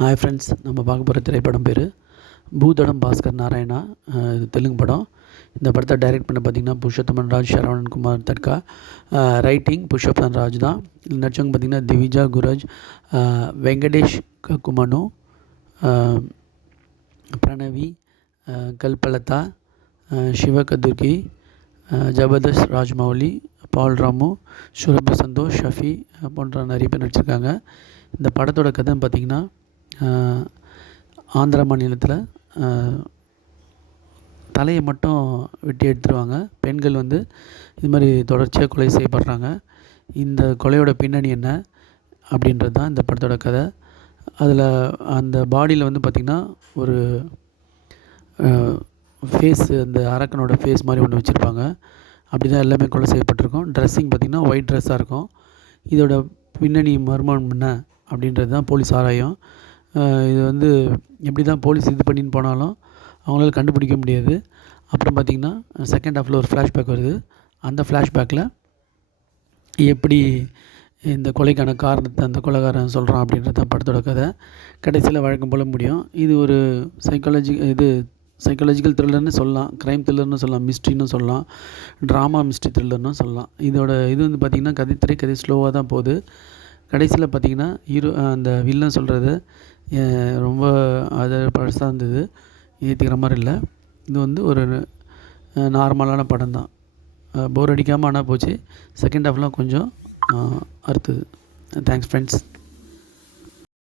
Hi friends, நம்ம பார்க்க போகிற திரைப்படம் பேர் பூதடம் பாஸ்கர் நாராயணா. இது தெலுங்கு படம். இந்த படத்தை டைரக்ட் பண்ண பார்த்திங்கன்னா புருஷோத்தமன் ராஜ், சரவணன் குமார் தட்கா. ரைட்டிங் புருஷோத்தமன் ராஜ் தான். இதில் நடிச்சவங்க பார்த்திங்கன்னா திவிஜா குரஜ், வெங்கடேஷ் குமனு, பிரணவி, கல்பலதா, சிவகதுர்கி, ஜபர்தஸ்த் ராஜ்மௌலி, பால் ராமு, சுரபி சந்தோஷ், ஷஃபி போன்ற நிறைய பேர் நடிச்சிருக்காங்க. இந்த படத்தோட கதைன்னு பார்த்திங்கன்னா, ஆந்திரா மாநிலத்தில் தலையை மட்டும் வெட்டி எடுத்துருவாங்க. பெண்கள் வந்து இது மாதிரி தொடர்ச்சியாக கொலை செய்யப்படுறாங்க. இந்த கொலையோட பின்னணி என்ன அப்படின்றது தான் இந்த படத்தோட கதை. அதில் அந்த பாடியில் வந்து பார்த்திங்கன்னா ஒரு ஃபேஸ், அந்த அரக்கனோட ஃபேஸ் மாதிரி ஒன்று வச்சுருப்பாங்க. அப்படி தான் எல்லாமே கொலை செய்யப்பட்டிருக்கும். ட்ரெஸ்ஸிங் பார்த்திங்கன்னா ஒயிட் ட்ரெஸ்ஸாக இருக்கும். இதோட பின்னணி மர்மம் என்ன அப்படின்றது தான் போலீஸ் ஆராயும். இது வந்து எப்படி தான் போலீஸ் இது பண்ணின்னு போனாலும் அவங்களால கண்டுபிடிக்க முடியாது. அப்புறம் பார்த்திங்கன்னா செகண்ட் ஹாஃபில் ஒரு ஃப்ளாஷ்பேக் வருது. அந்த ஃப்ளாஷ்பேக்கில் எப்படி இந்த கொலைக்கான காரணத்தை அந்த கொலைகாரன் சொல்கிறான் அப்படின்றது தான் படத்தோட கதை. கடைசியில் வழக்கம் போல் முடியும். இது ஒரு சைக்காலஜிக்கல் த்ரில்லர்னு சொல்லலாம், க்ரைம் த்ரில்லர்னு சொல்லலாம், மிஸ்ட்ரின்னு சொல்லலாம், ட்ராமா மிஸ்ட்ரி த்ரில்லர்னு சொல்லலாம். இதோட இது வந்து பார்த்திங்கன்னா திரைக்கதை ஸ்லோவாக தான் போகுது. கடைசியில் பார்த்திங்கன்னா அந்த வில்லன் சொல்கிறது ரொம்ப அது பழசாக இருந்தது, ஏற்றிக்கிற மாதிரி இல்லை. இது வந்து ஒரு நார்மலான படம் தான். போர் அடிக்காமல் ஆனால் போச்சு. செகண்ட் ஹாஃப்லாம் கொஞ்சம் அறுத்துது. Thanks friends.